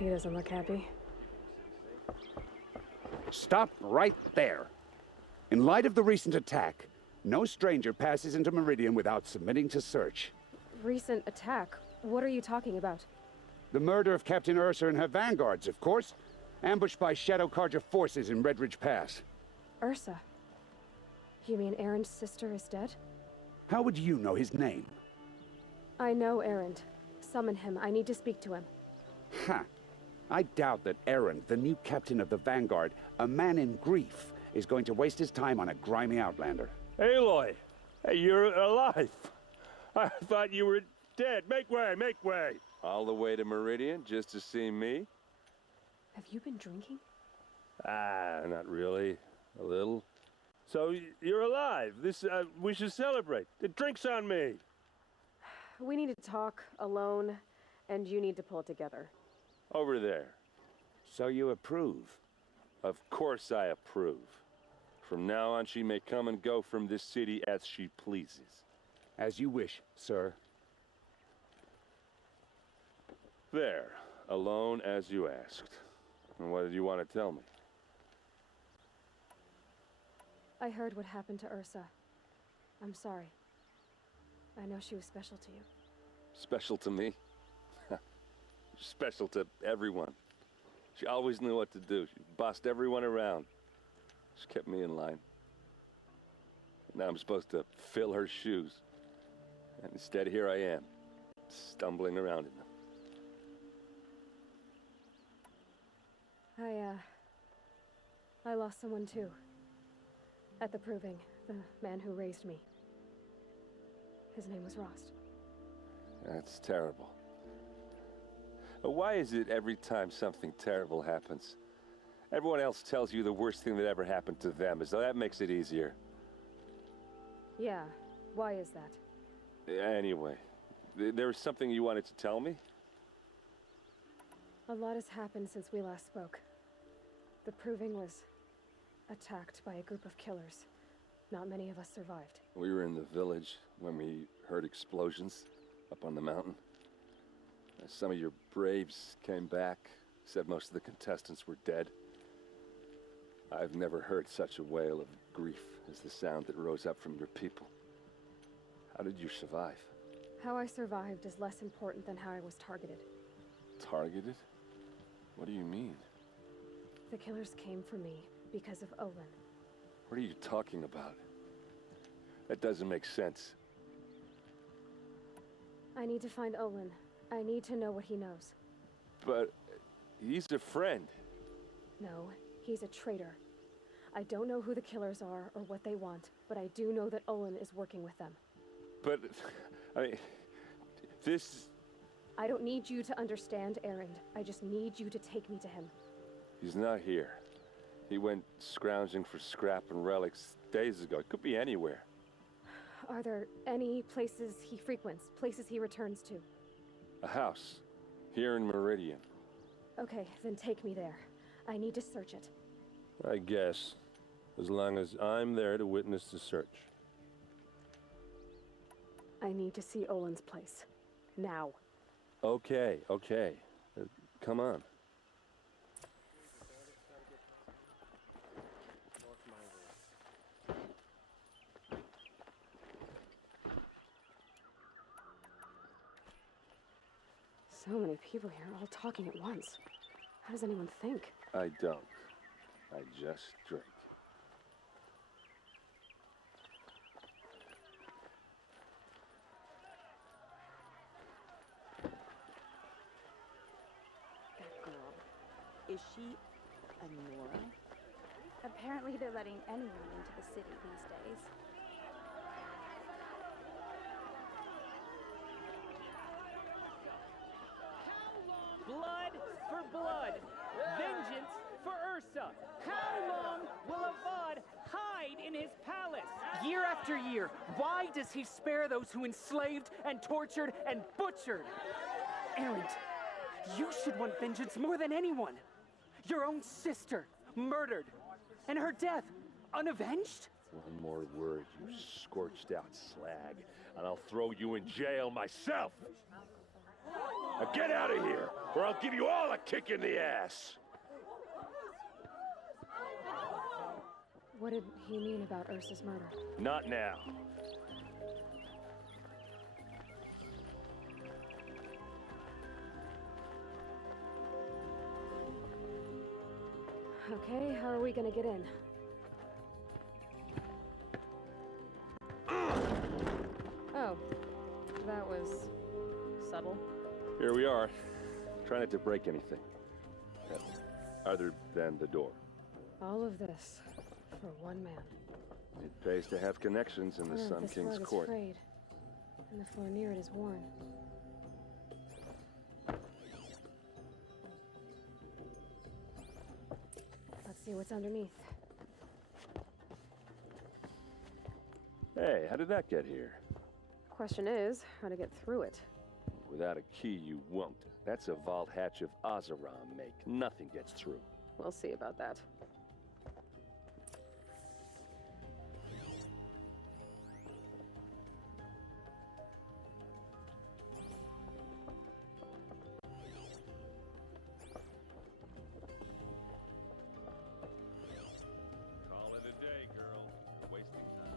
He doesn't look happy. Stop right there. In light of the recent attack, no stranger passes into Meridian without submitting to search. Recent attack? What are you talking about? The murder of Captain Ursa and her vanguards, of course. Ambushed by Shadow Carja forces in Red Ridge Pass. Ursa? You mean Erend's sister is dead? How would you know his name? I know Erend. Summon him. I need to speak to him. Ha! I doubt that Erend, the new captain of the Vanguard, a man in grief, is going to waste his time on a grimy outlander. Aloy! Hey, you're alive! I thought you were dead. Make way, make way! All the way to Meridian just to see me? Have you been drinking? Ah, not really. A little. So, you're alive. We should celebrate. The drink's on me. We need to talk, alone, and you need to pull it together. Over there. So you approve? Of course I approve. From now on, she may come and go from this city as she pleases. As you wish, sir. There. Alone as you asked. And what did you want to tell me? I heard what happened to Ursa. I'm sorry. I know she was special to you. Special to me? Special to everyone. She always knew what to do. She bossed everyone around. She kept me in line. Now I'm supposed to fill her shoes. And instead, here I am, stumbling around in them. I lost someone too. At the Proving, the man who raised me. His name was Rost. That's terrible. Why is it every time something terrible happens, everyone else tells you the worst thing that ever happened to them, as though that makes it easier? Yeah, why is that? Anyway, there was something you wanted to tell me? A lot has happened since we last spoke. The Proving was attacked by a group of killers. Not many of us survived. We were in the village when we heard explosions up on the mountain. Some of your braves came back, said most of the contestants were dead. I've never heard such a wail of grief as the sound that rose up from your people. How did you survive? How I survived is less important than how I was targeted. Targeted? What do you mean? The killers came for me because of Olin. What are you talking about? That doesn't make sense. I need to find Olin. I need to know what he knows. But he's a friend. No, he's a traitor. I don't know who the killers are or what they want, but I do know that Olin is working with them. But, I mean, this... I don't need you to understand Erend. I just need you to take me to him. He's not here. He went scrounging for scrap and relics days ago. It could be anywhere. Are there any places he frequents, places he returns to? A house. Here in Meridian. Okay, then take me there. I need to search it. I guess. As long as I'm there to witness the search. I need to see Olin's place. Now. Okay, okay. Come on. So many people here, all talking at once. How does anyone think? I don't. I just drink. That girl. Is she a Nora? Apparently they're letting anyone into the city these days. Blood for blood. Vengeance for Ursa. How long will Avad hide in his palace? Year after year, why does he spare those who enslaved and tortured and butchered? Erend, you should want vengeance more than anyone. Your own sister, murdered. And her death, unavenged? One more word, you scorched out slag, and I'll throw you in jail myself. Now get out of here! or I'll give you all a kick in the ass! What did he mean about Ursa's murder? Not now. Okay, how are we gonna get in? Oh, that was subtle. Here we are. Try not to break anything. Other than the door. All of this for one man. It pays to have connections in the Sun This King's rug court. is frayed, and the floor near it is worn. Let's see what's underneath. Hey, how did that get here? Question is, how to get through it. Without a key, you won't. That's a vault hatch of Oseram make. Nothing gets through. We'll see about that. Call it a day, girl. Wasting time.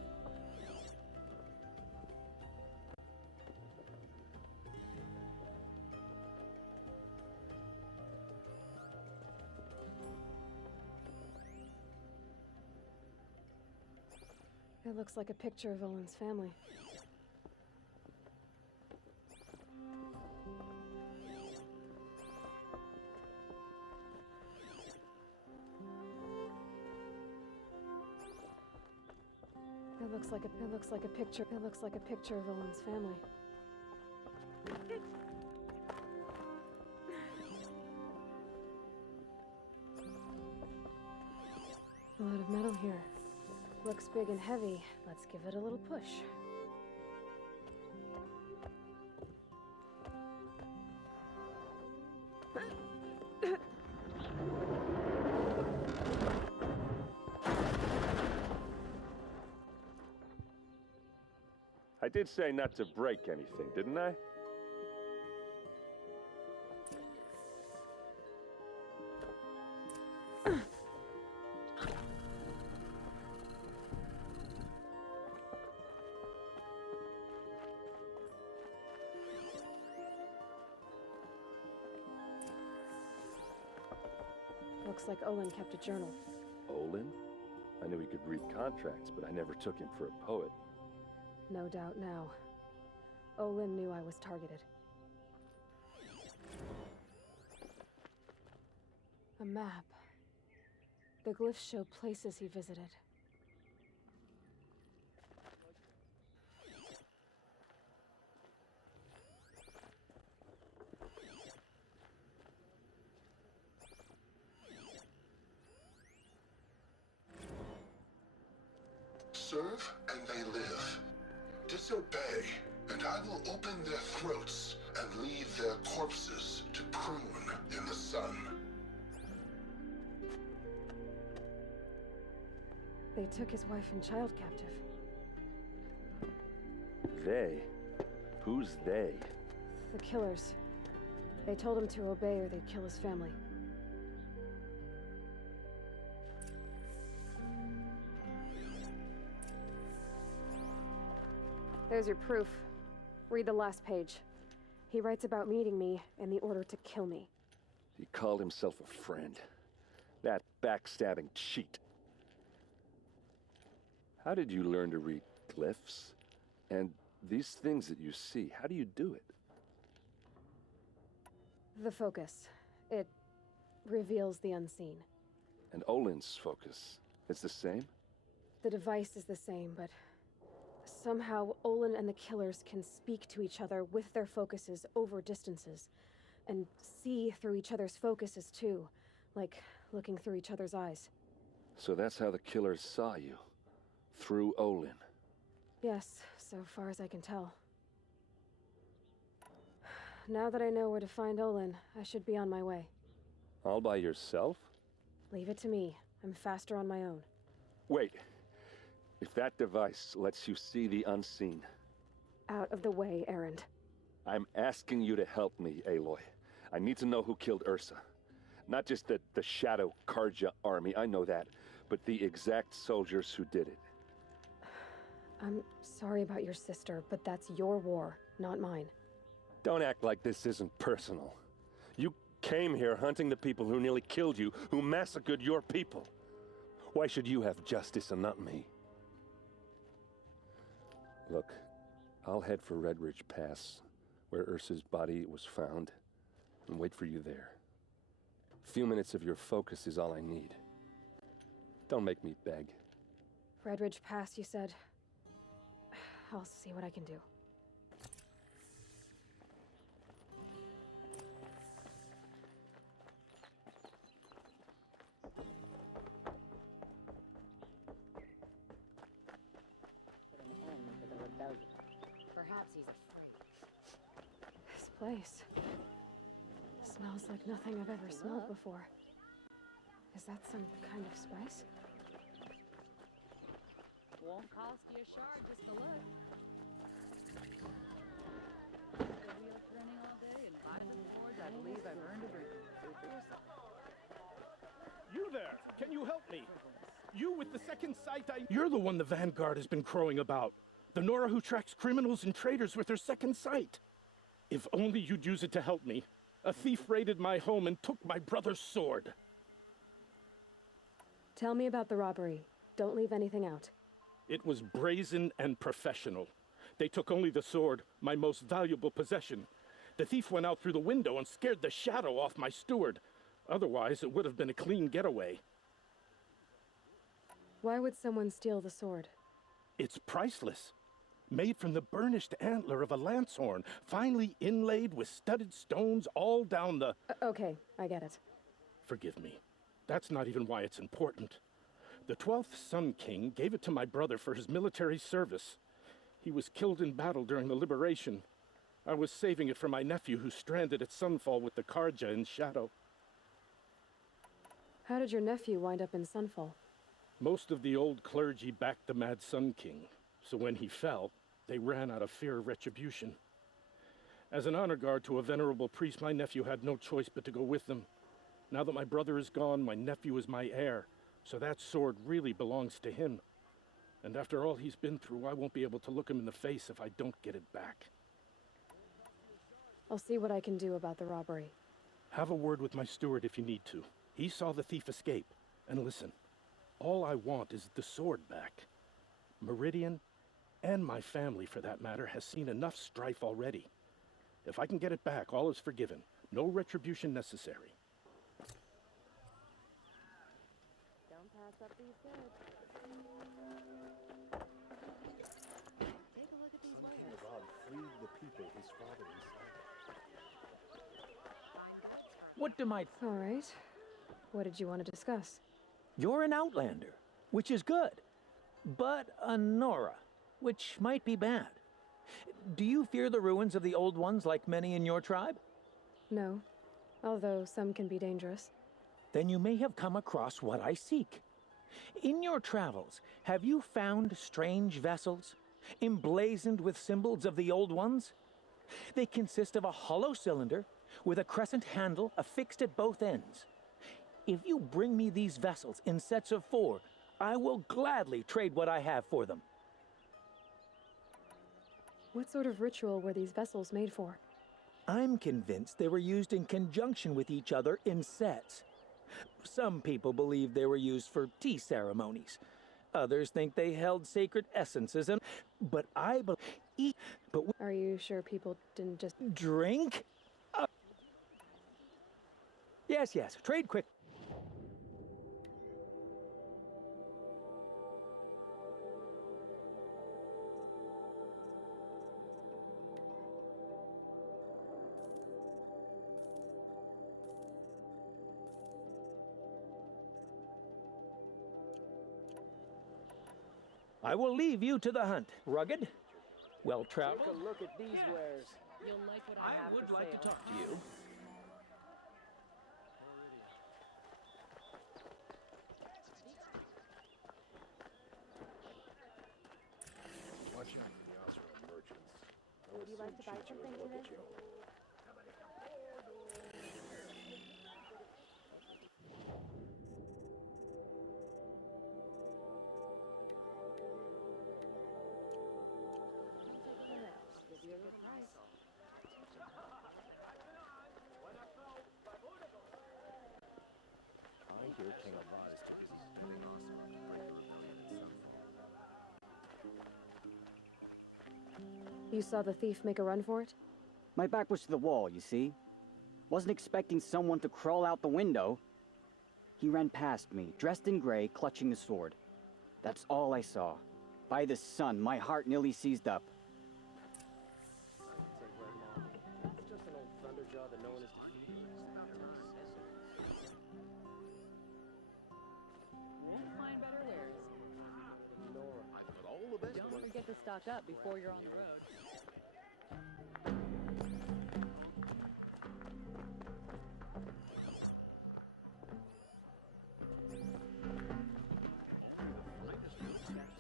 It looks like a picture of Olin's family. It looks like a picture of Olin's family. A lot of metal here. Looks big and heavy. Let's give it a little push. I did say not to break anything, didn't I? Looks like Olin kept a journal. Olin? I knew he could read contracts, but I never took him for a poet. No doubt now. Olin knew I was targeted. A map. The glyphs show places he visited. Serve and they live. Disobey, and I will open their throats and leave their corpses to prune in the sun. They took his wife and child captive. They? Who's they? The killers. They told him to obey or they'd kill his family. There's your proof. Read the last page. He writes about meeting me and the order to kill me. He called himself a friend. That backstabbing cheat. How did you learn to read glyphs? And these things that you see, how do you do it? The focus. It reveals the unseen. And Olin's focus, it's the same? The device is the same, but somehow Olin and the killers can speak to each other with their focuses over distances. And see through each other's focuses too, like looking through each other's eyes. So that's how the killers saw you? Through Olin? Yes, so far as I can tell. Now that I know where to find Olin, I should be on my way. All by yourself? Leave it to me. I'm faster on my own. Wait. If that device lets you see the unseen... Out of the way, Erend. I'm asking you to help me, Aloy. I need to know who killed Ursa. Not just the Shadow Karja army, I know that, but the exact soldiers who did it. I'm sorry about your sister, but that's your war, not mine. Don't act like this isn't personal. You came here hunting the people who nearly killed you, who massacred your people. Why should you have justice and not me? Look, I'll head for Red Ridge Pass, where Ursa's body was found, and wait for you there. A few minutes of your focus is all I need. Don't make me beg. Red Ridge Pass, you said? I'll see what I can do. Put an end to the rebellion. Perhaps he's afraid. This place smells like nothing I've ever smelled before. Is that some kind of spice? Won't cost you a shard just to look. The wheel turning all day and bottom of the boards, I believe I've earned a drink. You there! Can you help me? You with the second sight You're the one the Vanguard has been crowing about. The Nora who tracks criminals and traitors with her second sight. If only you'd use it to help me. A thief raided my home and took my brother's sword. Tell me about the robbery. Don't leave anything out. It was brazen and professional. They took only the sword, my most valuable possession. The thief went out through the window and scared the shadow off my steward. Otherwise, it would have been a clean getaway. Why would someone steal the sword? It's priceless. Made from the burnished antler of a lancehorn, finely inlaid with studded stones all down the... Okay, I get it. Forgive me. That's not even why it's important. The 12th Sun King gave it to my brother for his military service. He was killed in battle during the liberation. I was saving it for my nephew who's stranded at Sunfall with the Karja in Shadow. How did your nephew wind up in Sunfall? Most of the old clergy backed the Mad Sun King, so when he fell, they ran out of fear of retribution. As an honor guard to a venerable priest, my nephew had no choice but to go with them. Now that my brother is gone, my nephew is my heir, so that sword really belongs to him. And after all he's been through, I won't be able to look him in the face if I don't get it back. I'll see what I can do about the robbery. Have a word with my steward if you need to. He saw the thief escape. And listen, all I want is the sword back. Meridian, and my family for that matter, has seen enough strife already. If I can get it back, all is forgiven. No retribution necessary. Don't pass up these goods. Take a look at these wares. Freed the people his father What do my... All right. What did you want to discuss? You're an outlander, which is good. But a Nora, which might be bad. Do you fear the ruins of the old ones like many in your tribe? No, although some can be dangerous. Then you may have come across what I seek. In your travels, have you found strange vessels, emblazoned with symbols of the old ones? They consist of a hollow cylinder with a crescent handle affixed at both ends. If you bring me these vessels in sets of 4, I will gladly trade what I have for them. What sort of ritual were these vessels made for? I'm convinced they were used in conjunction with each other in sets. Some people believe they were used for tea ceremonies. Others think they held sacred essences and... But I believe... But... Are you sure people didn't just... Drink? Yes, trade quick. I will leave you to the hunt. Rugged, well-traveled. Take a look at these wares. You'll like what I have would for like sale. to talk to you. Would you like to buy something today? Your king Avad is too busy studying awesome and fighting rebellion and You saw the thief make a run for it? My back was to the wall, you see. Wasn't expecting someone to crawl out the window. He ran past me, dressed in gray, clutching the sword. That's all I saw. By the sun, my heart nearly seized up. It's just an old thunderjaw that no one is defeated. Won't find better wares. Nora, but all the best. Don't forget to stock up before you're on the road.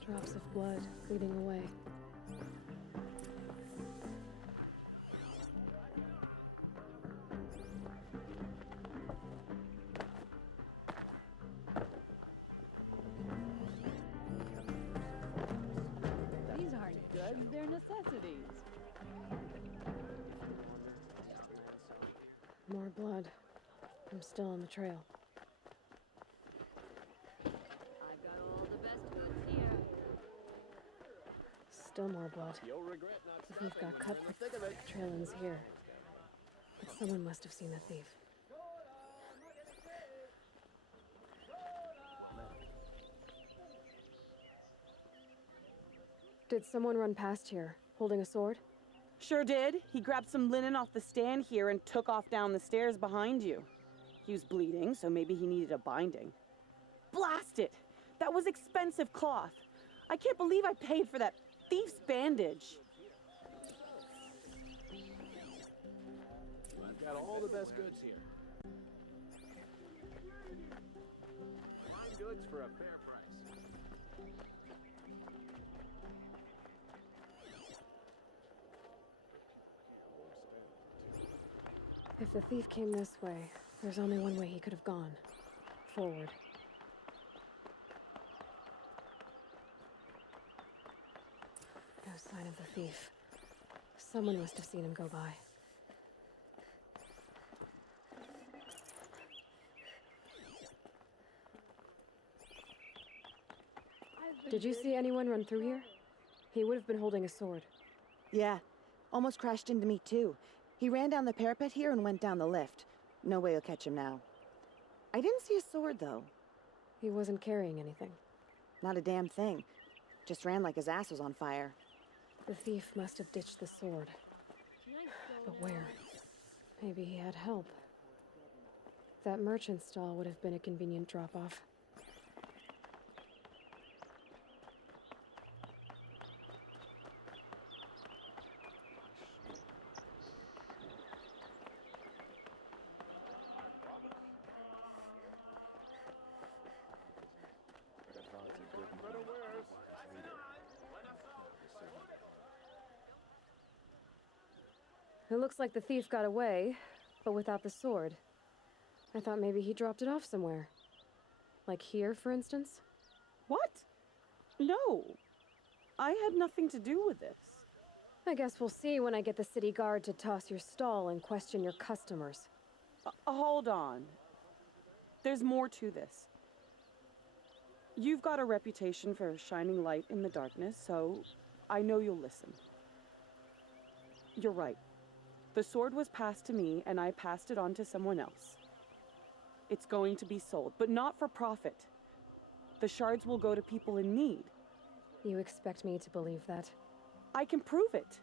Drops of blood bleeding away. These aren't goods, they're necessities. More blood. I'm still on the trail. I've got all the best goods here. Still more blood. You'll regret not The thief stopping got when cut you're in the thick of it. the trail ends here. But someone must have seen the thief. Did someone run past here, holding a sword? Sure did. He grabbed some linen off the stand here and took off down the stairs behind you. He was bleeding, so maybe he needed a binding. Blast it! That was expensive cloth. I can't believe I paid for that thief's bandage. I've got all the best goods here. Fine goods for a fair price. If the thief came this way, there's only one way he could have gone. Forward. No sign of the thief. Someone must have seen him go by. Did you see anyone run through here? He would have been holding a sword. Yeah, almost crashed into me too. He ran down the parapet here and went down the lift. No way you'll catch him now. I didn't see a sword though. He wasn't carrying anything. Not a damn thing. Just ran like his ass was on fire. The thief must have ditched the sword. But where? Maybe he had help. That merchant stall would have been a convenient drop-off. It looks like the thief got away, but without the sword. I thought maybe he dropped it off somewhere. Like here, for instance? What? No. I had nothing to do with this. I guess we'll see when I get the city guard to toss your stall and question your customers. Hold on. There's more to this. You've got a reputation for shining light in the darkness, so I know you'll listen. You're right. The sword was passed to me, and I passed it on to someone else. It's going to be sold, but not for profit. The shards will go to people in need. You expect me to believe that? I can prove it.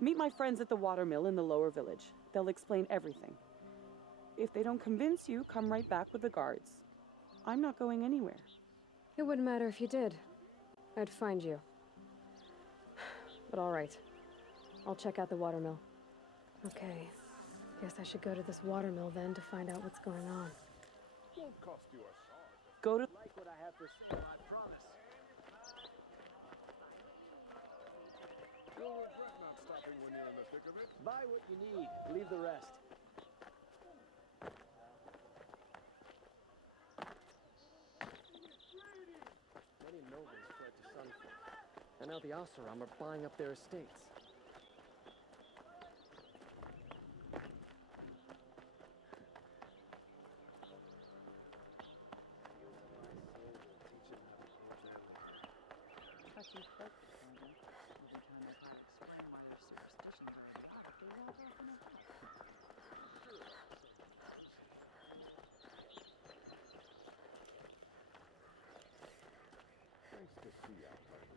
Meet my friends at the watermill in the lower village. They'll explain everything. If they don't convince you, come right back with the guards. I'm not going anywhere. It wouldn't matter if you did. I'd find you. But all right. I'll check out the watermill. Okay. Guess I should go to this watermill then to find out what's going on. Won't cost you a shard. Go to... Like what I have to say, I promise. You'll regret not stopping when you're in the thick of it. Buy what you need. Leave the rest. Many nobles fled to Sunfall, and now the Asuram are buying up their estates. too focused on them. Every time I try to explain why their superstitions are exotic, they walk off in a huff. Nice to see outlanders.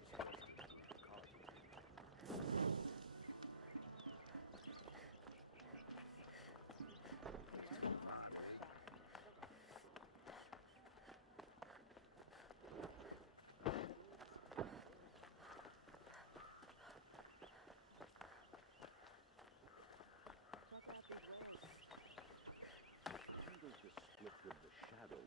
With the shadow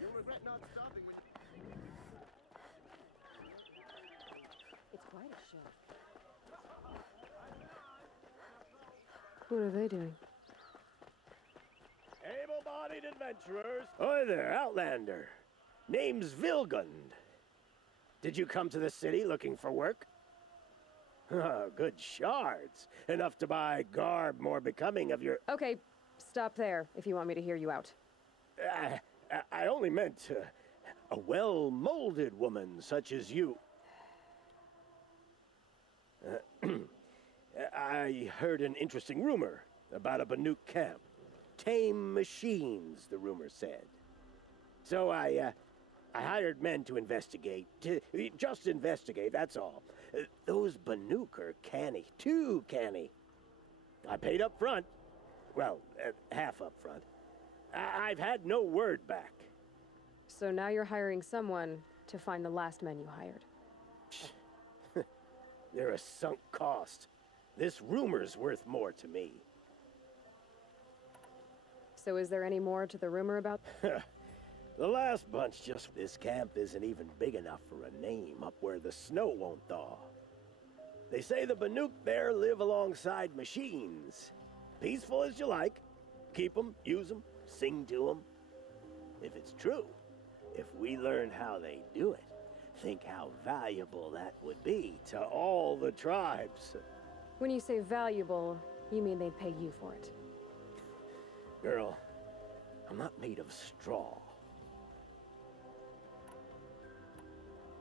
You'll regret not stopping when It's quite a show. What are they doing? Able-bodied adventurers. Hi there, Outlander. Name's Vilgund. Did you come to the city looking for work? Oh, good shards. Enough to buy garb more becoming of your... Okay, stop there if you want me to hear you out. I only meant a well-molded woman such as you. I heard an interesting rumor about a Banuk camp. Tame machines, the rumor said. So I hired men to investigate. Just investigate, that's all. Those Banuk are canny, too canny. I paid up front. Well, half up front. I've had no word back. So now you're hiring someone to find the last men you hired. They're a sunk cost. This rumor's worth more to me. So is there any more to the rumor about... The last bunch just... This camp isn't even big enough for a name up where the snow won't thaw. They say the Banuk there live alongside machines. Peaceful as you like. Keep them, use them, sing to them. If it's true, if we learn how they do it, think how valuable that would be to all the tribes. When you say valuable, you mean they'd pay you for it. Girl, I'm not made of straw.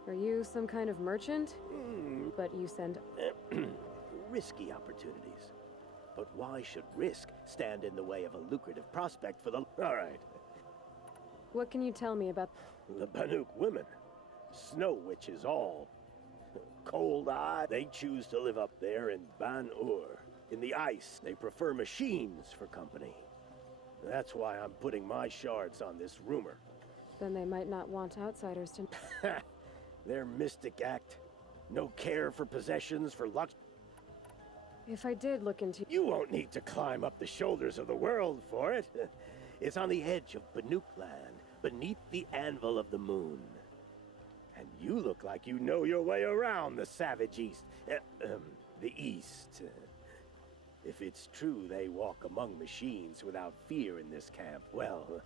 Are you some kind of merchant? But you send... Risky opportunities. But why should risk stand in the way of a lucrative prospect for the... All right. What can you tell me about... The Banuk women. Snow witches all. Cold eye, they choose to live up there in Ban-Ur. In the ice, they prefer machines for company. That's why I'm putting my shards on this rumor. Then they might not want outsiders to... Their mystic act. No care for possessions, for luck. If I did look into... You won't need to climb up the shoulders of the world for it. It's on the edge of Banuk land, beneath the anvil of the moon. And you look like you know your way around the savage east. The east. If it's true they walk among machines without fear in this camp, well,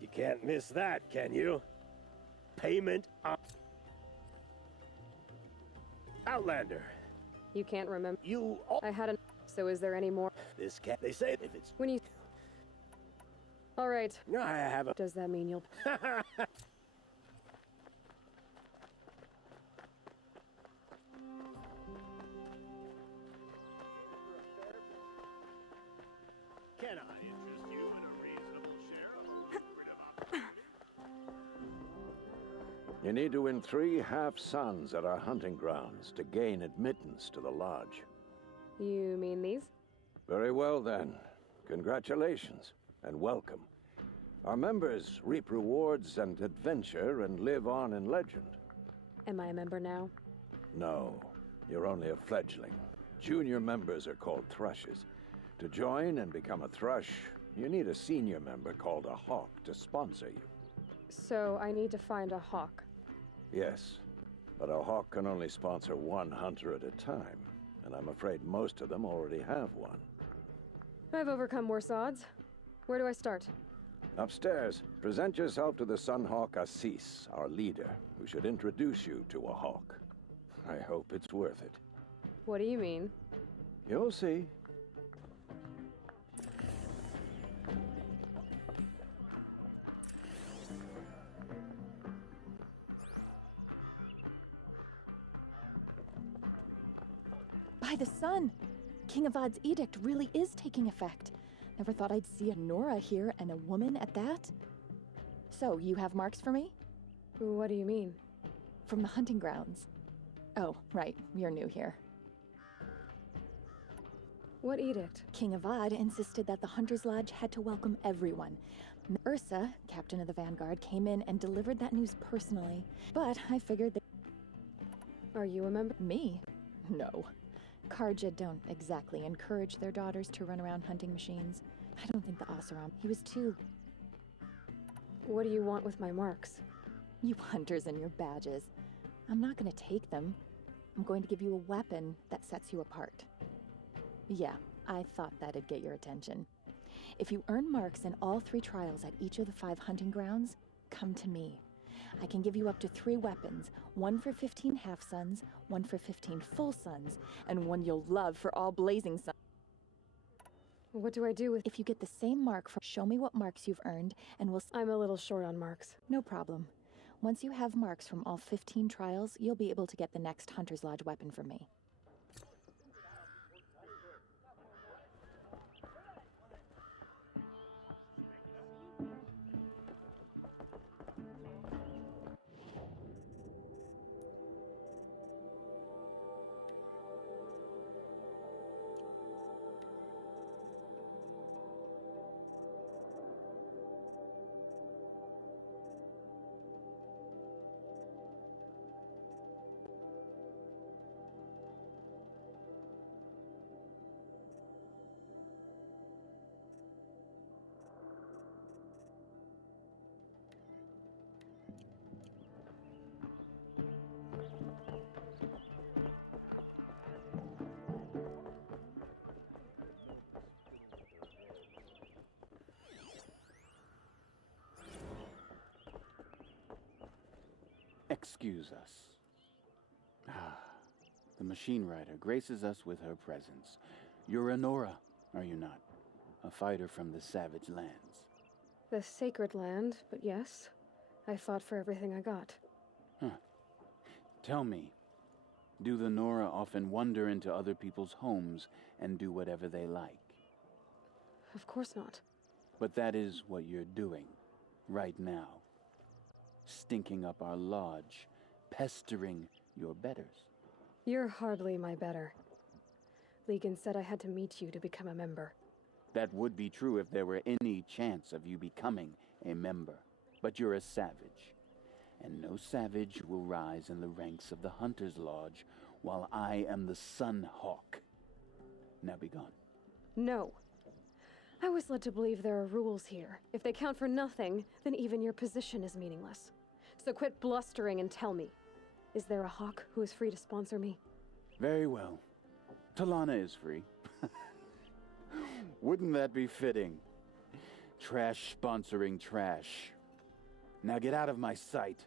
you can't miss that, can you? Payment on... Outlander. You can't remember... You... I had a... So is there any more... This cat... They say if it's... When you... All right. I have a... Does that mean you'll... Can I interest you in a reasonable share of... You need to win 3 half-suns at our hunting grounds to gain admittance to the lodge. You mean these? Very well, then. Congratulations, and welcome. Our members reap rewards and adventure and live on in legend. Am I a member now? No, you're only a fledgling. Junior members are called thrushes. To join and become a thrush, you need a senior member called a hawk to sponsor you. So I need to find a hawk. Yes. But a hawk can only sponsor one hunter at a time, and I'm afraid most of them already have one. I've overcome worse odds. Where do I start? Upstairs, present yourself to the Sunhawk Assis, our leader, who should introduce you to a hawk. I hope it's worth it. What do you mean? You'll see. By the sun! King Avad's edict really is taking effect. Never thought I'd see a Nora here, and a woman at that. So, you have marks for me? What do you mean? From the hunting grounds. Oh, right, you're new here. What edict? King Avad insisted that the Hunter's Lodge had to welcome everyone. Ursa, captain of the Vanguard, came in and delivered that news personally. But I figured that... Are you a member? Me? No. Karja don't exactly encourage their daughters to run around hunting machines. I don't think the Oseram... He was too... What do you want with my marks? You hunters and your badges. I'm not gonna take them. I'm going to give you a weapon that sets you apart. Yeah, I thought that'd get your attention. If you earn marks in all 3 trials at each of the 5 hunting grounds, come to me. I can give you up to 3 weapons, one for 15 half-suns, one for 15 full suns, and one you'll love for all blazing suns. What do I do with... If you get the same mark from... Show me what marks you've earned, and we'll... I'm a little short on marks. No problem. Once you have marks from all 15 trials, you'll be able to get the next Hunter's Lodge weapon from me. Excuse us. The machine rider graces us with her presence. You're a Nora, are you not? A fighter from the savage lands. The sacred land, but yes. I fought for everything I got. Huh. Tell me, do the Nora often wander into other people's homes and do whatever they like? Of course not. But that is what you're doing, right now. Stinking up our lodge, pestering your betters. You're hardly my better. Legan said I had to meet you to become a member. That would be true if there were any chance of you becoming a member. But you're a savage. And no savage will rise in the ranks of the Hunter's Lodge while I am the Sun Hawk. Now be gone. No. I was led to believe there are rules here. If they count for nothing, then even your position is meaningless. So quit blustering and tell me, is there a hawk who is free to sponsor me? Very well. Talana is free. Wouldn't that be fitting? Trash sponsoring trash. Now get out of my sight.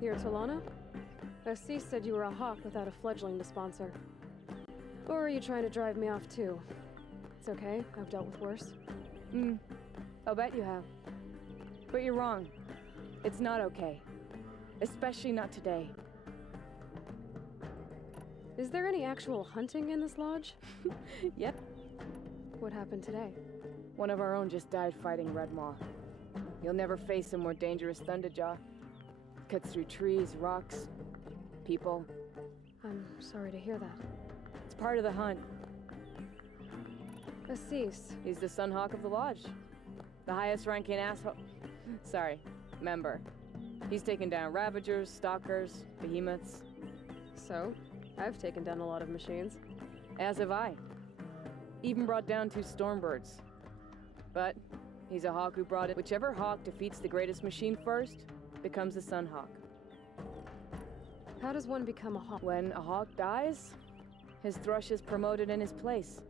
You're Talana? Assis said you were a hawk without a fledgling to sponsor. Or are you trying to drive me off too? It's okay, I've dealt with worse. I'll bet you have. But you're wrong. It's not okay. Especially not today. Is there any actual hunting in this lodge? Yep. What happened today? One of our own just died fighting Red Maw. You'll never face a more dangerous Thunderjaw. Cuts through trees, rocks, people. I'm sorry to hear that. It's part of the hunt. Assis. He's the Sunhawk of the Lodge. The highest ranking asshole. Sorry, member. He's taken down Ravagers, Stalkers, Behemoths. So, I've taken down a lot of machines. As have I. Even brought down 2 Stormbirds. But he's a hawk who brought it. Whichever hawk defeats the greatest machine first becomes the Sunhawk. How does one become a hawk? When a hawk dies, his thrush is promoted in his place,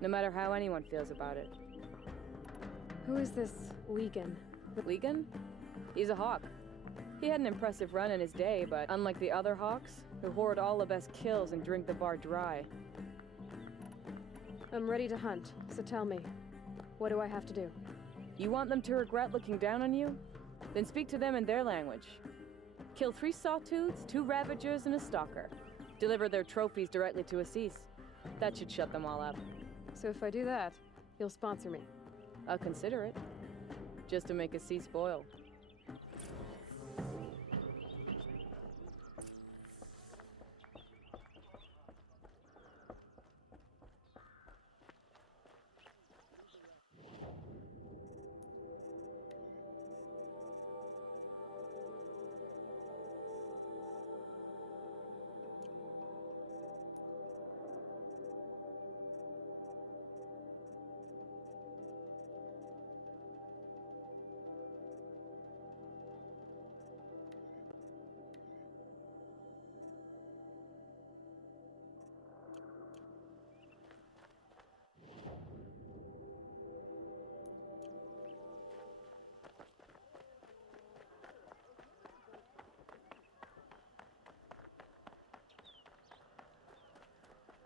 no matter how anyone feels about it. Who is this Legan? Legan? He's a hawk. He had an impressive run in his day, but unlike the other hawks, who hoard all the best kills and drink the bar dry. I'm ready to hunt, so tell me, what do I have to do? You want them to regret looking down on you? Then speak to them in their language. Kill 3 Sawtooths, 2 Ravagers, and a Stalker. Deliver their trophies directly to Assis. That should shut them all up. So if I do that, you'll sponsor me? I'll consider it. Just to make Assis spoil.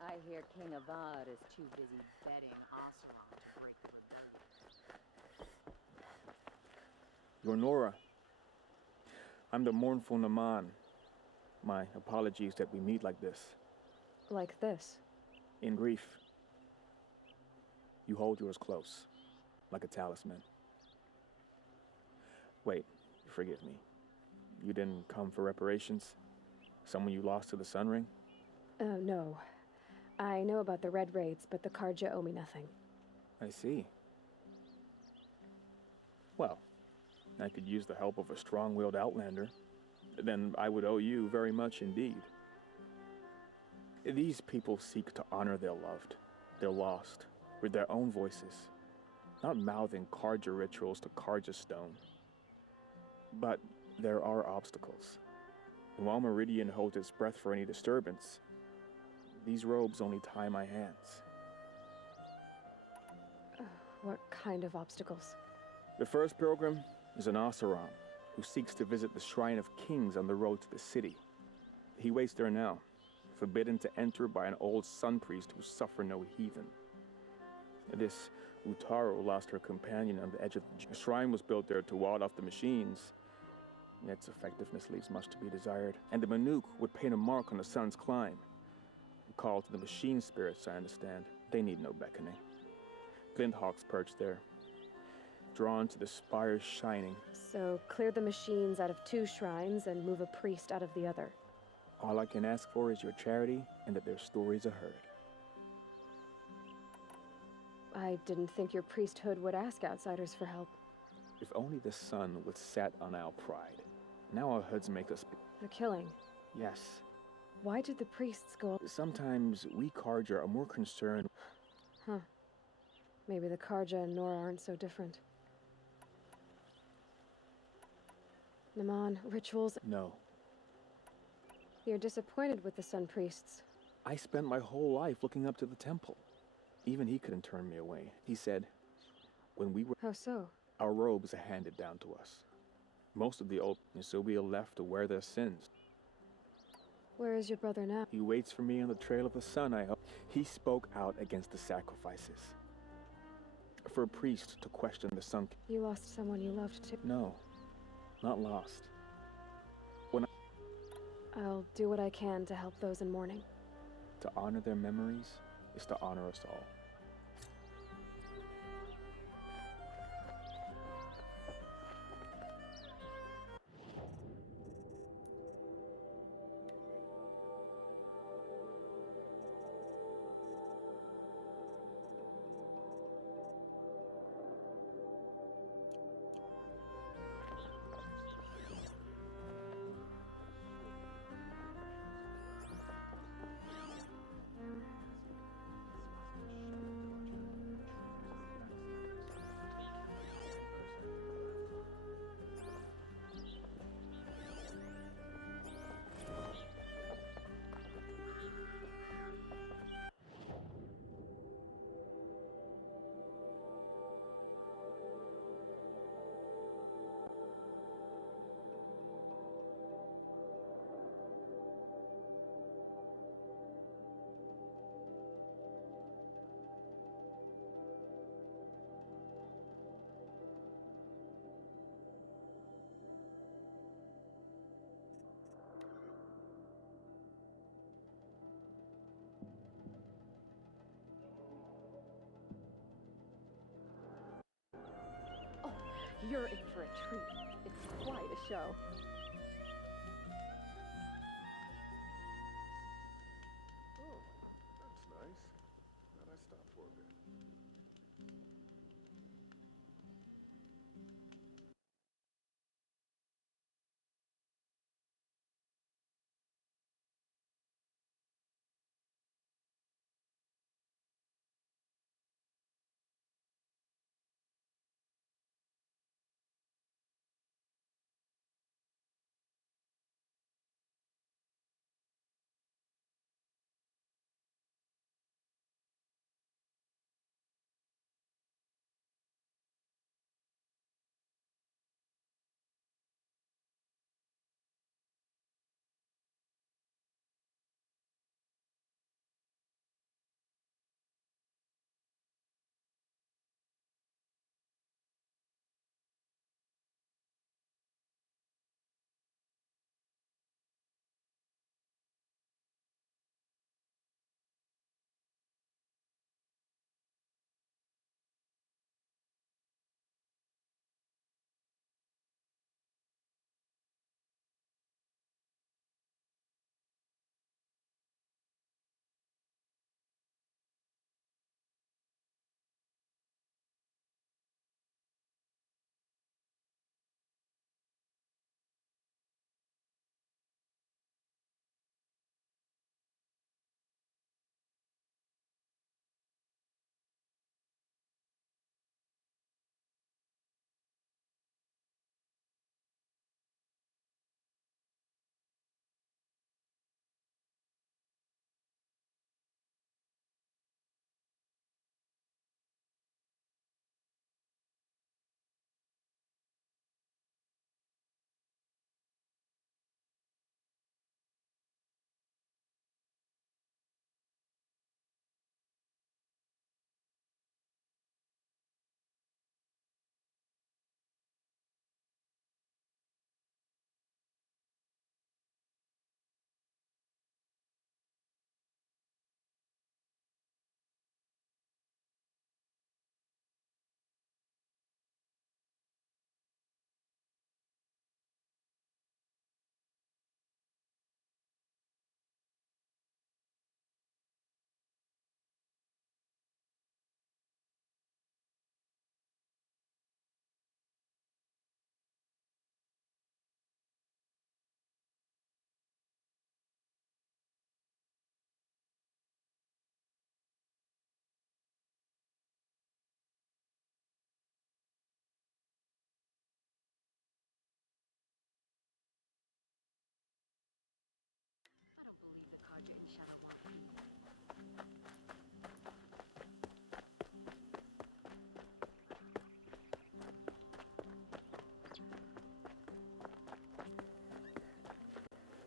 I hear King Avad is too busy betting Oseram to break the rebellion. You're Nora. I'm the mournful Naman. My apologies that we meet like this. Like this? In grief. You hold yours close, like a talisman. Wait, forgive me. You didn't come for reparations? Someone you lost to the Sun Ring? No. I know about the Red Raids, but the Karja owe me nothing. I see. Well, I could use the help of a strong-willed outlander. Then I would owe you very much indeed. These people seek to honor their loved, their lost, with their own voices, not mouthing Karja rituals to Karja stone. But there are obstacles. And while Meridian holds its breath for any disturbance, these robes only tie my hands. What kind of obstacles? The first pilgrim is an Oseram who seeks to visit the Shrine of Kings on the road to the city. He waits there now, forbidden to enter by an old sun priest who suffer no heathen. This Utaru lost her companion on the edge of the shrine was built there to ward off the machines. Its effectiveness leaves much to be desired, and the Manuk would paint a mark on the sun's climb. A call to the machine spirits, I understand. They need no beckoning. Glinthawks perch there, drawn to the spires shining. So clear the machines out of 2 shrines and move a priest out of the other. All I can ask for is your charity and that their stories are heard. I didn't think your priesthood would ask outsiders for help. If only the sun would set on our pride. Now our hoods make us... The killing? Yes. Why did the priests go... Sometimes we Karja are more concerned... Huh. Maybe the Karja and Nora aren't so different. Naman, rituals... No. You're disappointed with the Sun Priests. I spent my whole life looking up to the temple. Even he couldn't turn me away. He said, when we were... How so? Our robes are handed down to us. Most of the old... so we are left to wear their sins. Where is your brother now? He waits for me on the trail of the sun, I hope. He spoke out against the sacrifices. for a priest to question the Sun King. You lost someone you loved too. No, not lost. I'll do what I can to help those in mourning. To honor their memories is to honor us all. You're in for a treat. It's quite a show. Oh, that's nice. Glad I stopped for a bit.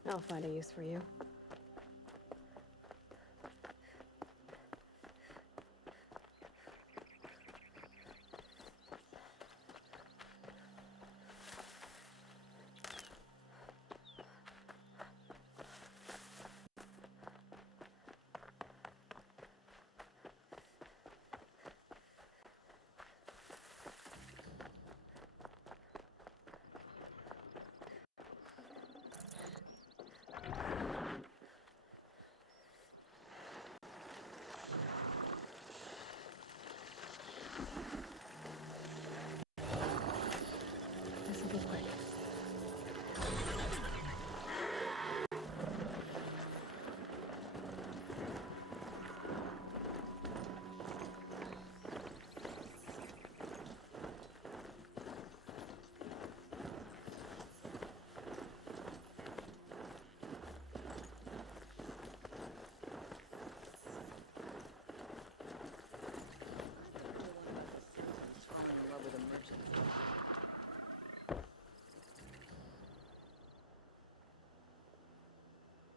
I'll find a use for you.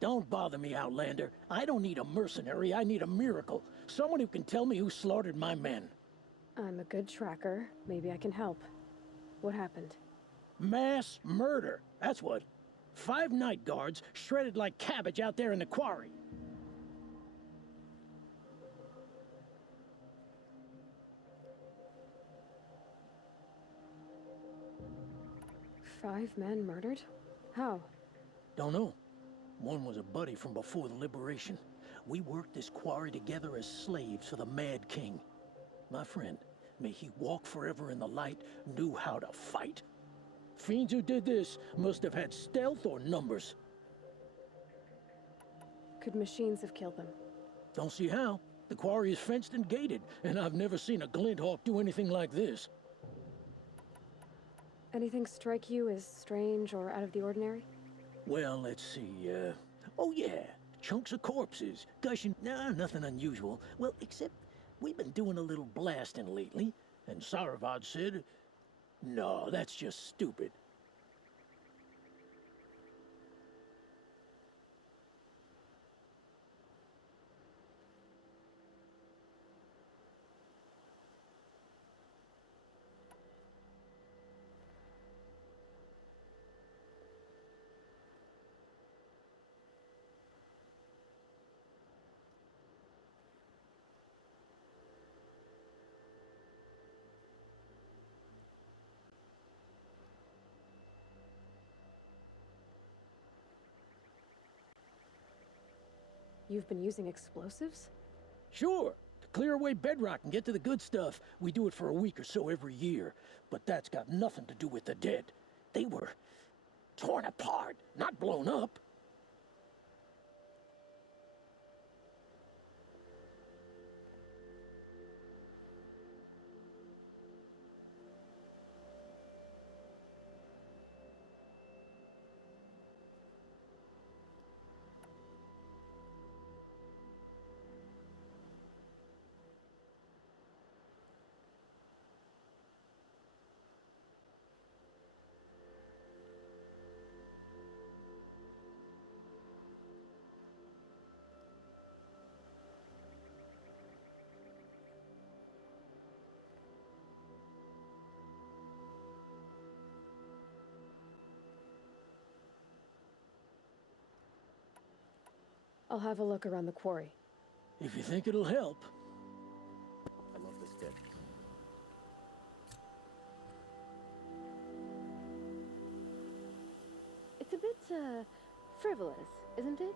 Don't bother me, Outlander. I don't need a mercenary, I need a miracle. Someone who can tell me who slaughtered my men. I'm a good tracker. Maybe I can help. What happened? Mass murder, that's what. 5 night guards shredded like cabbage out there in the quarry. Five men murdered? How? Don't know. One was a buddy from before the liberation. We worked this quarry together as slaves for the Mad King. My friend, may he walk forever in the light, knew how to fight. Fiends who did this must have had stealth or numbers. Could machines have killed them? Don't see how. The quarry is fenced and gated, and I've never seen a Glinthawk do anything like this. Anything strike you as strange or out of the ordinary? Well, let's see, oh yeah, chunks of corpses, gushing, nah, nothing unusual. Well, except we've been doing a little blasting lately, and Saravad said, no, that's just stupid. You've been using explosives? Sure, to clear away bedrock and get to the good stuff. We do it for a week or so every year, but that's got nothing to do with the dead. They were torn apart, not blown up. I'll have a look around the quarry. If you think it'll help. I love this bit. It's a bit, frivolous, isn't it?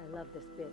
I love this bit.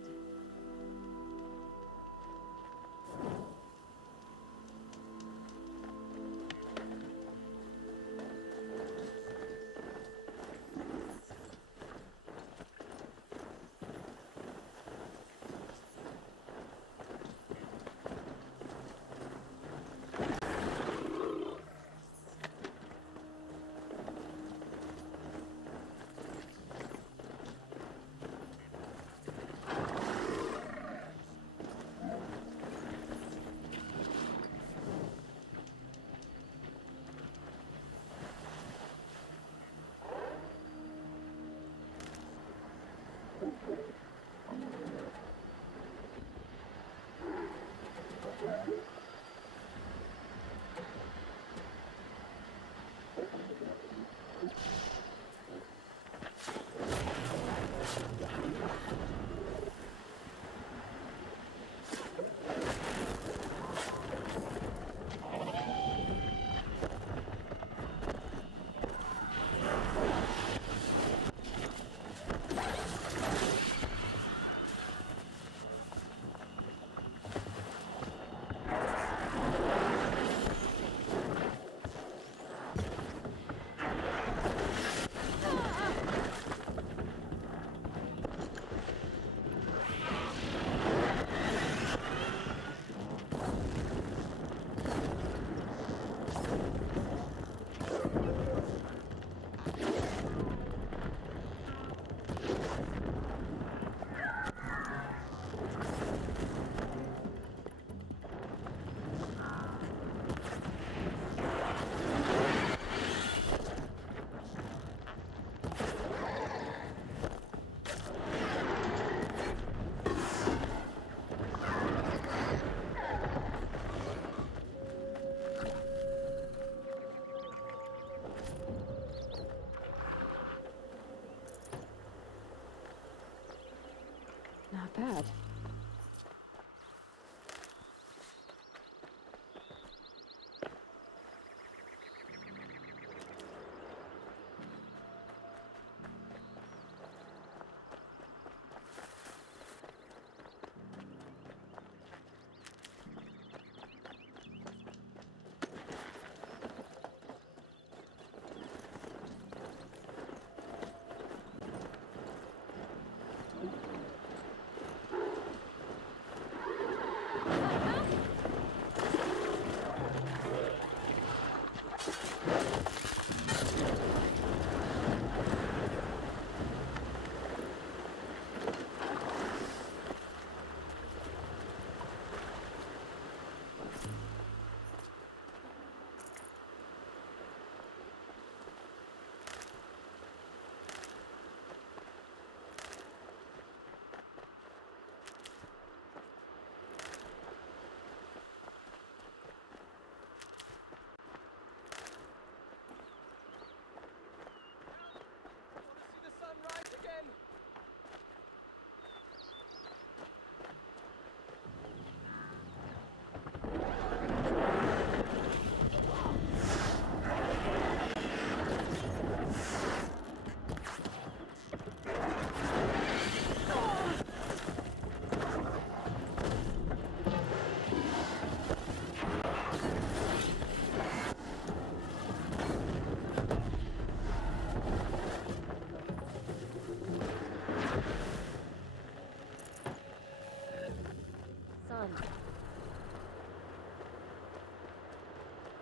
Not bad.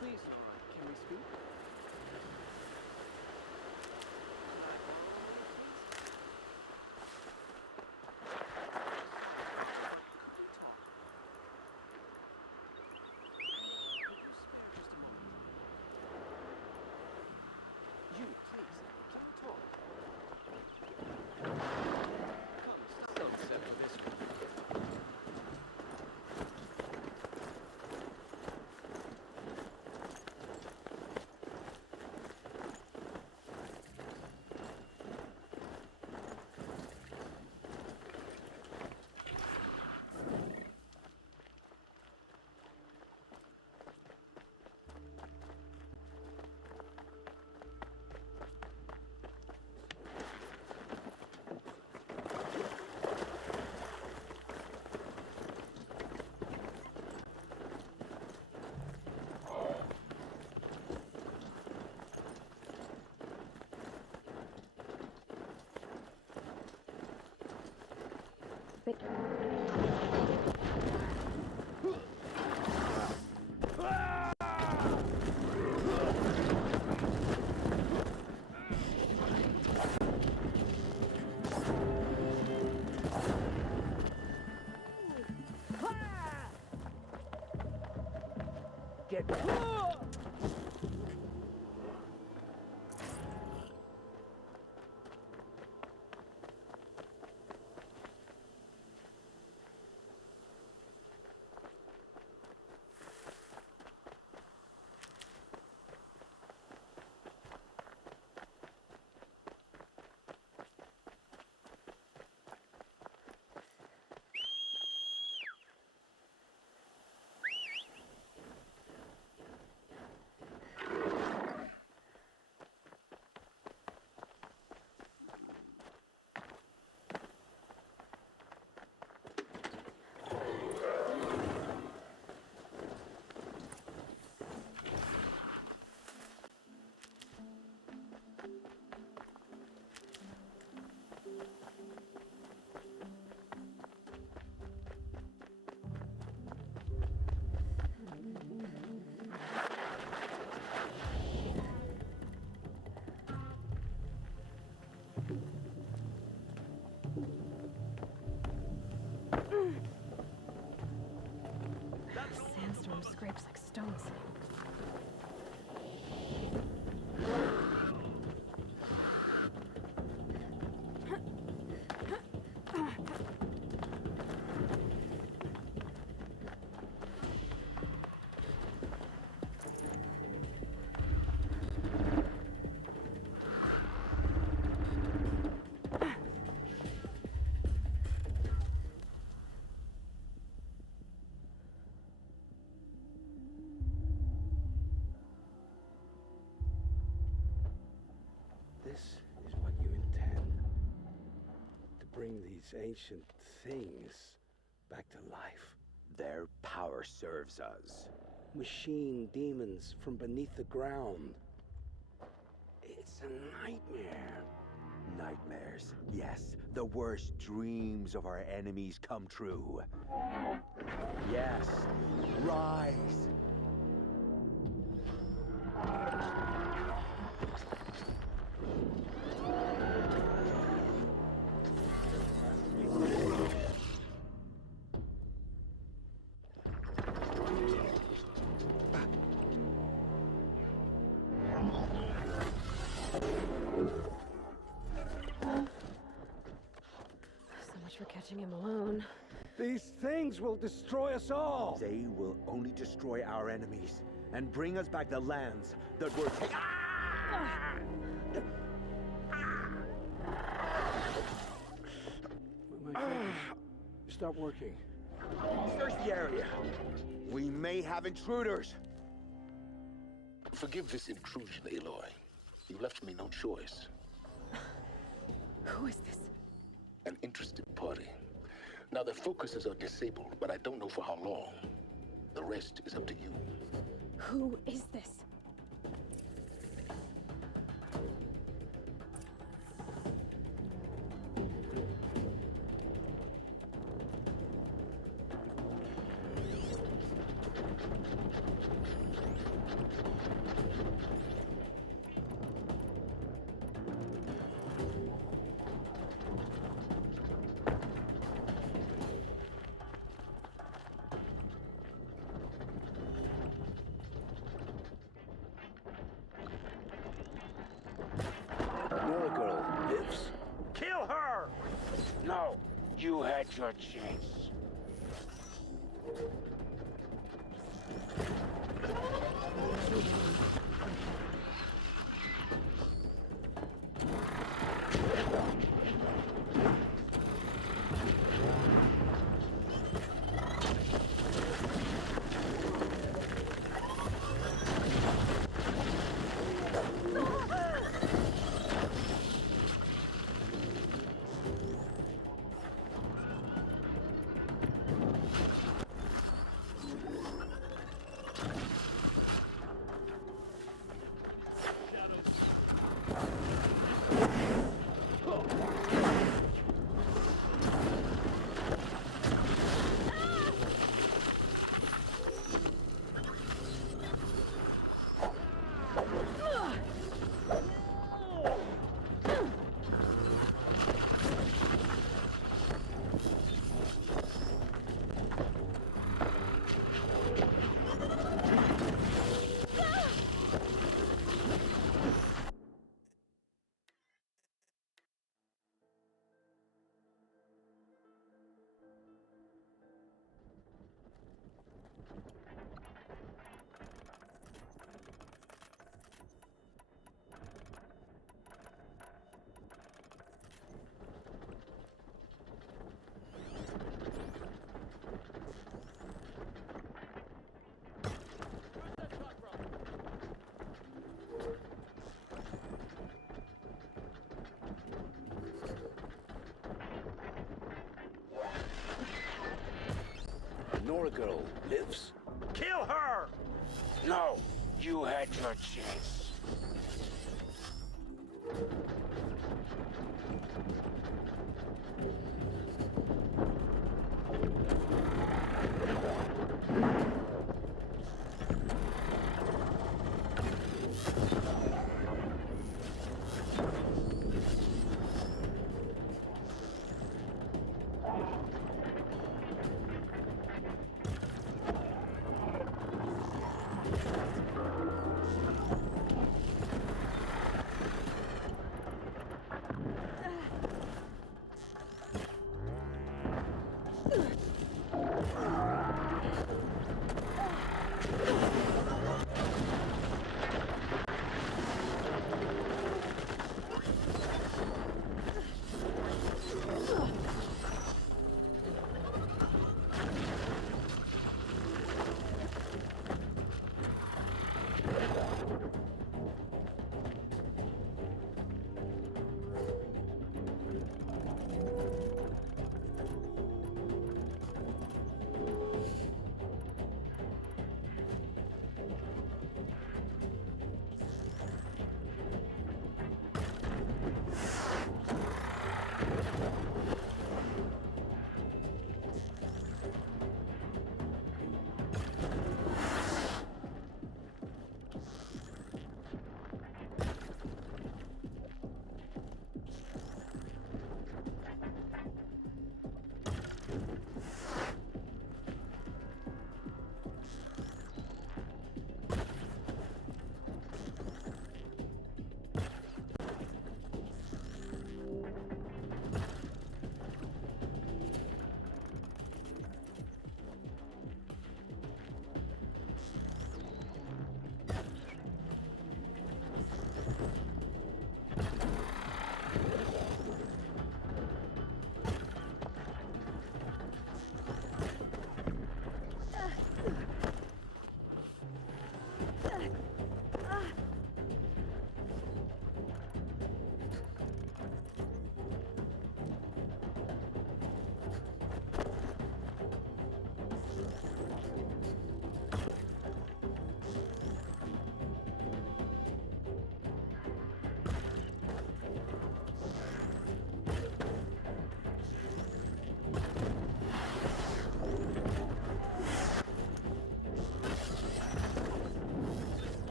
Please, can we speak? You, please, can we talk? Come, don't settle this one. But... Get... Sandstorm scrapes like stones. these ancient things back to life. Their power serves us. Machine demons from beneath the ground. It's a nightmare. Nightmares, yes. The worst dreams of our enemies come true. Yes, rise! For catching him alone. These things will destroy us all! They will only destroy our enemies and bring us back the lands that were taken. My fingers stop working. Search the area. We may have intruders. Forgive this intrusion, Aloy. You left me no choice. Who is this? An interested party. Now their focuses are disabled, but I don't know for how long. The rest is up to you. Who is this? Kill her! No, you had your chance. Nora girl lives? Kill her! No, you had your chance.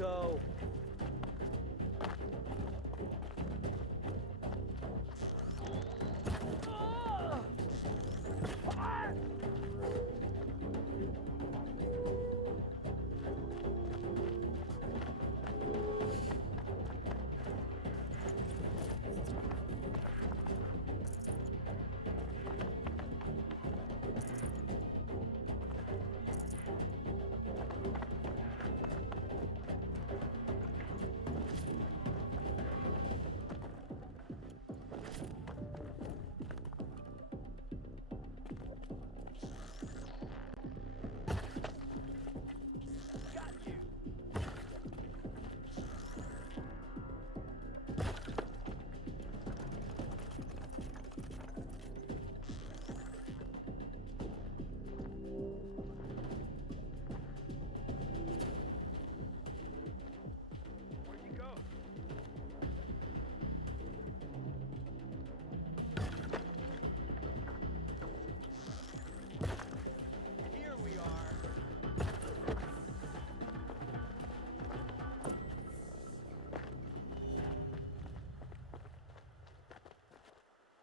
go.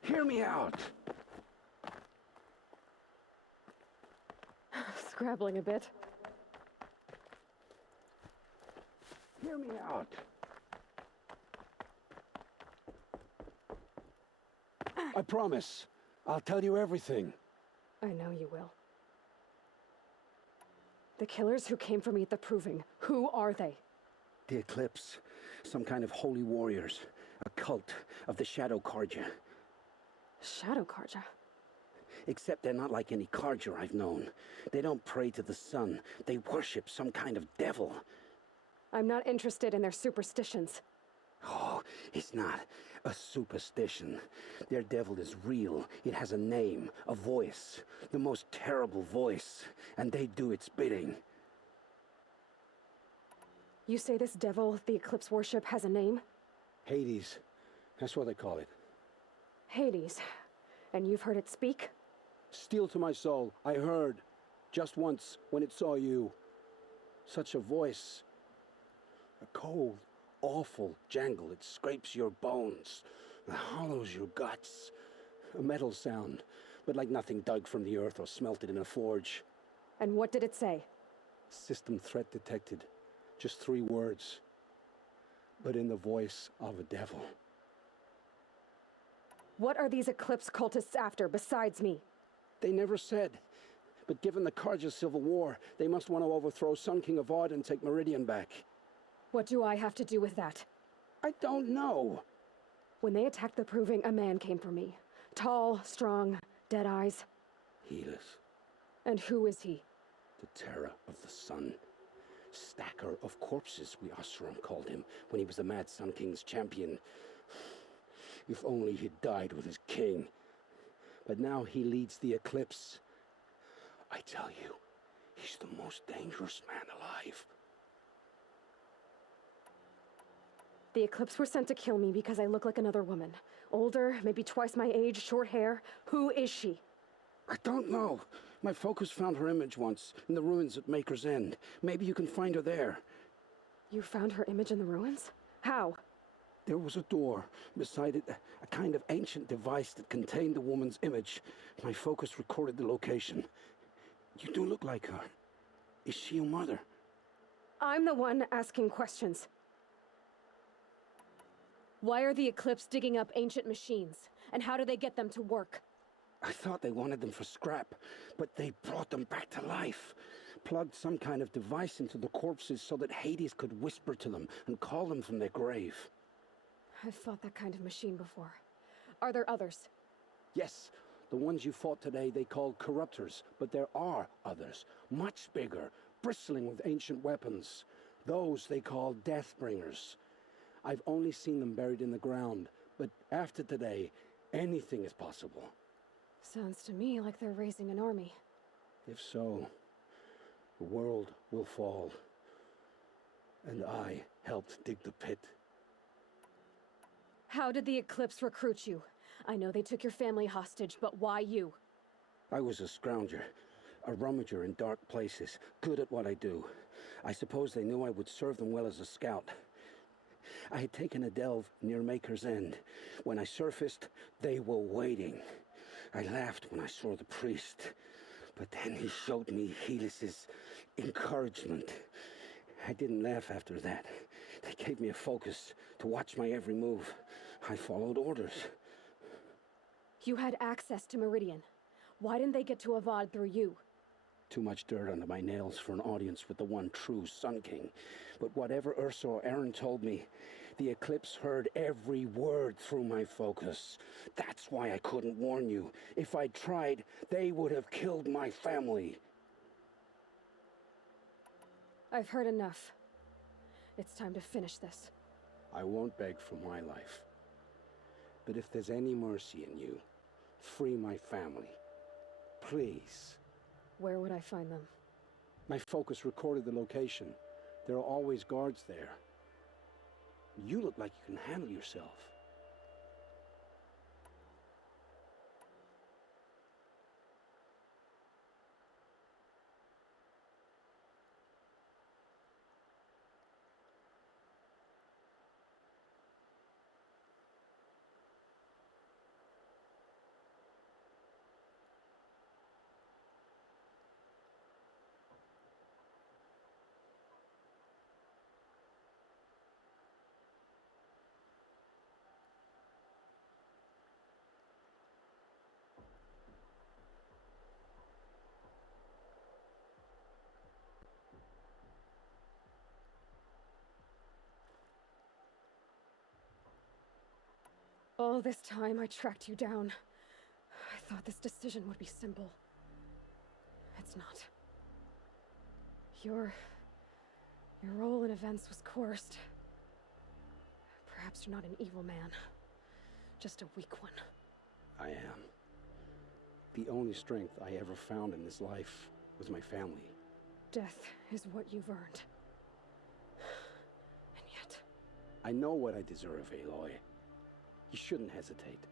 Hear me out. Scrabbling a bit. Hear me out. I promise. I'll tell you everything. I know you will. The killers who came for me at the Proving, who are they? The Eclipse. Some kind of holy warriors. A cult of the Shadow Karja. Shadow Karja? Except they're not like any Karja I've known. They don't pray to the sun. They worship some kind of devil. I'm not interested in their superstitions. Oh, it's not a superstition. Their devil is real. It has a name, a voice. The most terrible voice. And they do its bidding. You say this devil the Eclipse worship has a name? Hades. That's what they call it. Hades. And you've heard it speak? Steel to my soul, I heard. Just once, when it saw you. Such a voice. A cold, awful jangle. It scrapes your bones. It hollows your guts. A metal sound, but like nothing dug from the earth or smelted in a forge. And what did it say? System threat detected. Just 3 words. But in the voice of a devil. What are these Eclipse cultists after, besides me? They never said. But given the Karja civil war, they must want to overthrow Sun King of Odd and take Meridian back. What do I have to do with that? I don't know. When they attacked the Proving, a man came for me. Tall, strong, dead eyes. Helis. And who is he? The terror of the sun. Stacker of corpses, we Oseram called him, when he was the Mad Sun King's champion. If only he'd died with his king. But now he leads the Eclipse. I tell you, he's the most dangerous man alive. The Eclipse were sent to kill me because I look like another woman. Older, maybe twice my age, short hair. Who is she? I don't know. My focus found her image once, in the ruins at Maker's End. Maybe you can find her there. You found her image in the ruins? How? There was a door. Beside it, a kind of ancient device that contained the woman's image. My focus recorded the location. You do look like her. Is she your mother? I'm the one asking questions. Why are the Eclipse digging up ancient machines? And how do they get them to work? I thought they wanted them for scrap, but they brought them back to life. Plugged some kind of device into the corpses so that Hades could whisper to them and call them from their grave. I've fought that kind of machine before. Are there others? Yes, the ones you fought today they called corruptors, but there are others, much bigger, bristling with ancient weapons. Those they call Deathbringers. I've only seen them buried in the ground, but after today, anything is possible. Sounds to me like they're raising an army. If so, the world will fall. And I helped dig the pit. How did the Eclipse recruit you? I know they took your family hostage, but why you? I was a scrounger. A rummager in dark places, good at what I do. I suppose they knew I would serve them well as a scout. I had taken a delve near Maker's End. When I surfaced, they were waiting. I laughed when I saw the priest, but then he showed me Helis's encouragement. I didn't laugh after that. They gave me a focus to watch my every move. I followed orders. You had access to Meridian. Why didn't they get to Avad through you? Too much dirt under my nails for an audience with the one true Sun King. But whatever Ursa or Aaron told me, the Eclipse heard every word through my focus. That's why I couldn't warn you. If I'd tried, they would have killed my family. I've heard enough. It's time to finish this. I won't beg for my life. But if there's any mercy in you, free my family. Please. Where would I find them? My focus recorded the location. There are always guards there. You look like you can handle yourself. All this time I tracked you down. I thought this decision would be simple. It's not. Your role in events was coerced. Perhaps you're not an evil man. Just a weak one. I am. The only strength I ever found in this life was my family. Death is what you've earned. And yet... I know what I deserve, Aloy. You shouldn't hesitate.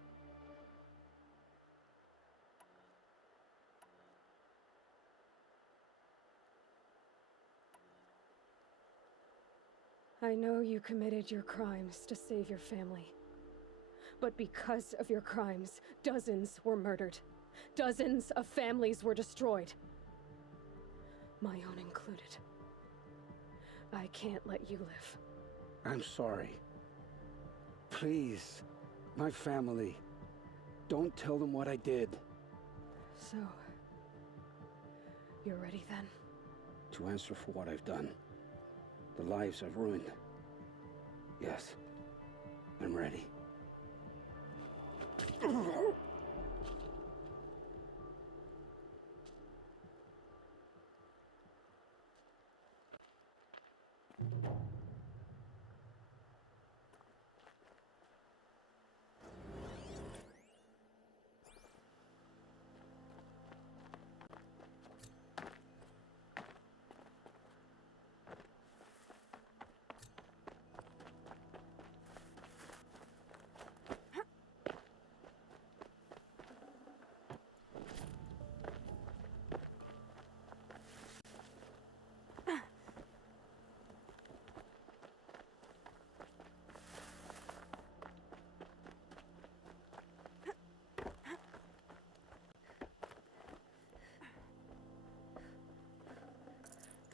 I know you committed your crimes to save your family. But because of your crimes, dozens were murdered. Dozens of families were destroyed. My own included. I can't let you live. I'm sorry. Please, my family. Don't tell them what I did. So, you're ready then? To answer for what I've done. The lives I've ruined. Yes, I'm ready.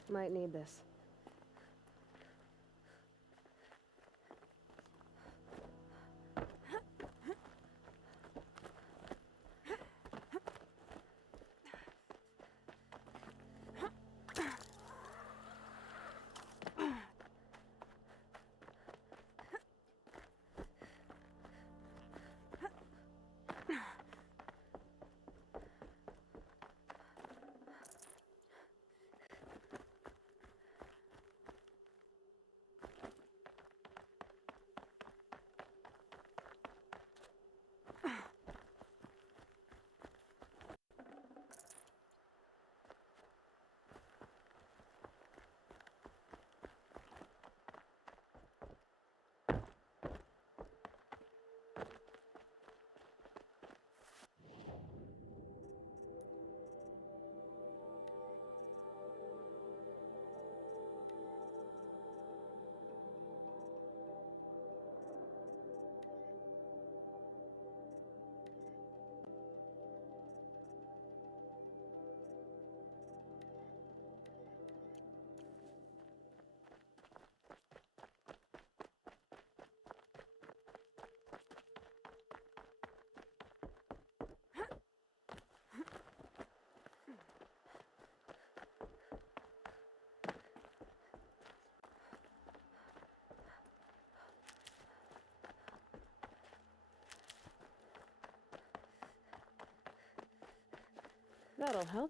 Might need this. That'll help.